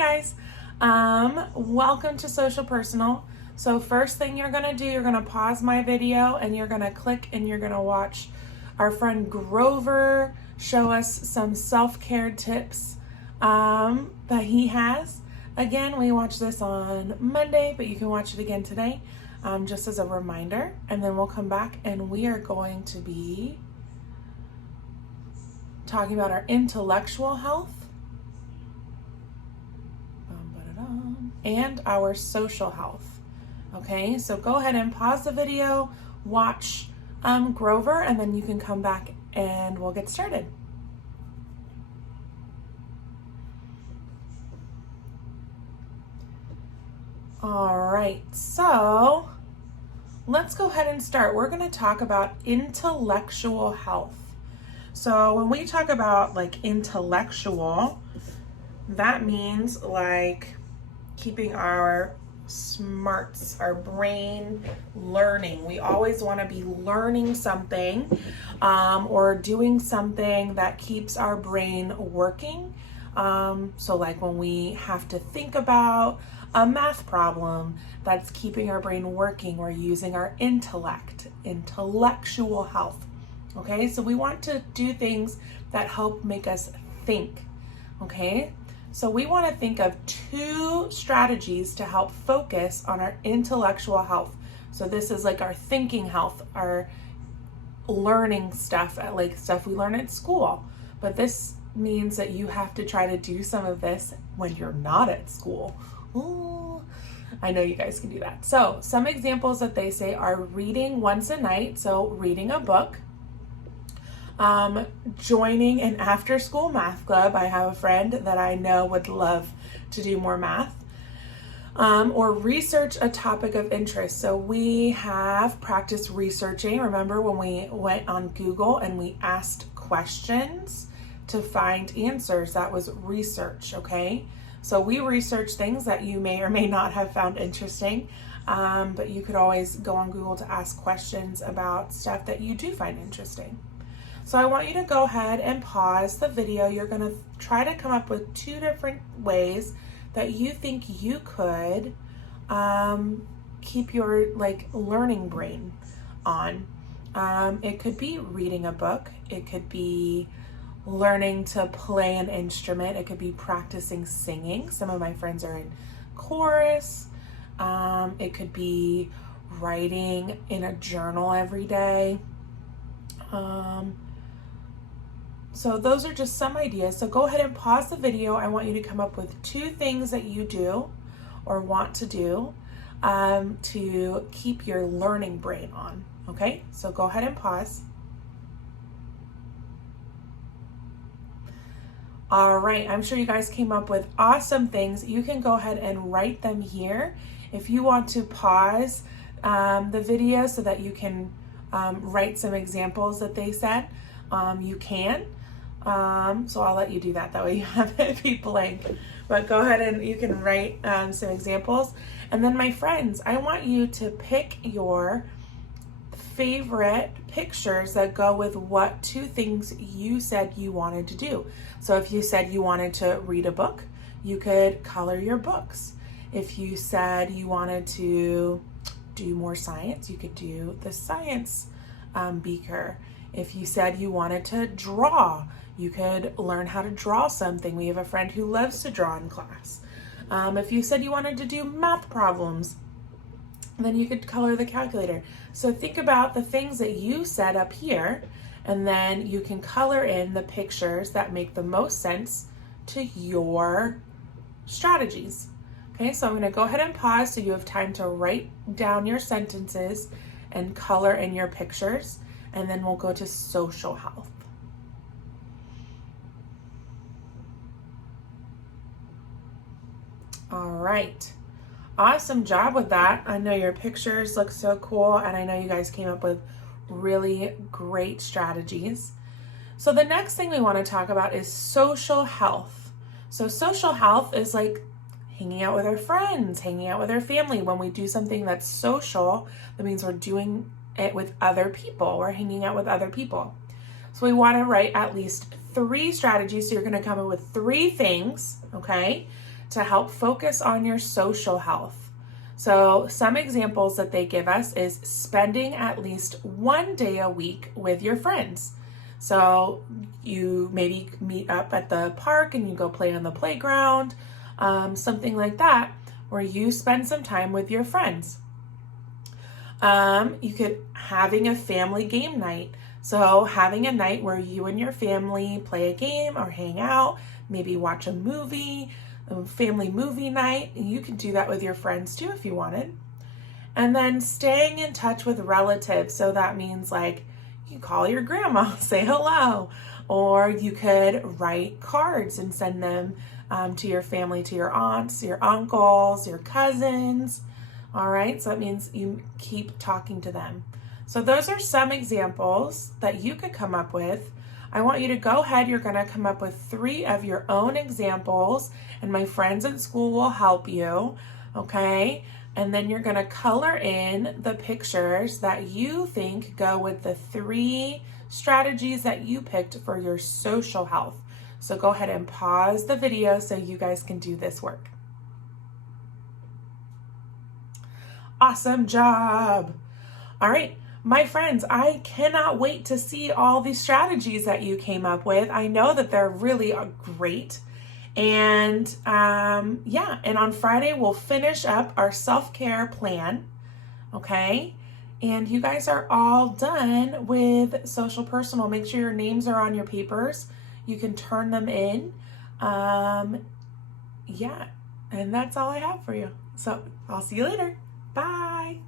guys, welcome to Social Personal. So first thing you're gonna do, you're gonna pause my video and you're gonna click and you're gonna watch our friend Grover show us some self-care tips that he has. Again, we watched this on Monday, but you can watch it again today, just as a reminder. And then we'll come back and we are going to be talking about our intellectual health and our social health. Okay, so go ahead and pause the video, watch Grover, and then you can come back and we'll get started. All right, so let's go ahead and start. We're going to talk about intellectual health. So when we talk about like intellectual, that means like keeping our smarts, our brain learning. We always want to be learning something or doing something that keeps our brain working. So like when we have to think about a math problem that's keeping our brain working, we're using our intellect, intellectual health. Okay, so we want to do things that help make us think. Okay, so we want to think of 2 strategies to help focus on our intellectual health. So this is like our thinking health, our learning stuff, like stuff we learn at school. But this means that you have to try to do some of this when you're not at school. Ooh, I know you guys can do that. So some examples that they say are reading once a night, so reading a book. Joining an after-school math club. I have a friend that I know would love to do more math. Or research a topic of interest. So we have practiced researching. Remember when we went on Google and we asked questions to find answers? That was research, okay? So we research things that you may or may not have found interesting, but you could always go on Google to ask questions about stuff that you do find interesting. So I want you to go ahead and pause the video. You're going to try to come up with 2 different ways that you think you could keep your like learning brain on. It could be reading a book. It could be learning to play an instrument. It could be practicing singing. Some of my friends are in chorus. It could be writing in a journal every day. So those are just some ideas. So go ahead and pause the video. I want you to come up with 2 things that you do or want to do to keep your learning brain on. Okay, so go ahead and pause. All right, I'm sure you guys came up with awesome things. You can go ahead and write them here. If you want to pause the video so that you can write some examples that they said, you can. So I'll let you do that. That way you have it be blank. But go ahead and you can write some examples. And then my friends, I want you to pick your favorite pictures that go with what 2 things you said you wanted to do. So if you said you wanted to read a book, you could color your books. If you said you wanted to do more science, you could do the science beaker. If you said you wanted to draw, you could learn how to draw something. We have a friend who loves to draw in class. If you said you wanted to do math problems, then you could color the calculator. So think about the things that you said up here, and then you can color in the pictures that make the most sense to your strategies. Okay, so I'm going to go ahead and pause so you have time to write down your sentences and color in your pictures, and then we'll go to social health. All right. Awesome job with that. I know your pictures look so cool, and I know you guys came up with really great strategies. So the next thing we want to talk about is social health. So social health is like hanging out with our friends, hanging out with our family. When we do something that's social, that means we're doing it with other people. We're hanging out with other people. So we want to write at least 3 strategies. So you're going to come up with 3 things, okay, to help focus on your social health. So some examples that they give us is spending at least 1 day a week with your friends. So you maybe meet up at the park and you go play on the playground, something like that, where you spend some time with your friends. You could having a family game night. So having a night where you and your family play a game or hang out, maybe watch a movie, a family movie night. You can do that with your friends too if you wanted. And then staying in touch with relatives. So that means like you call your grandma, say hello, or you could write cards and send them to your family, to your aunts, your uncles, your cousins. All right, so that means you keep talking to them. So those are some examples that you could come up with. I want you to go ahead, you're gonna come up with 3 of your own examples, and my friends at school will help you, okay? And then you're gonna color in the pictures that you think go with the 3 strategies that you picked for your social health. So go ahead and pause the video so you guys can do this work. Awesome job. All right, my friends, I cannot wait to see all these strategies that you came up with. I know that they're really great. And yeah, and on Friday, we'll finish up our self-care plan, okay? And you guys are all done with Social Personal. Make sure your names are on your papers. You can turn them in. Yeah, and that's all I have for you. So I'll see you later. Bye.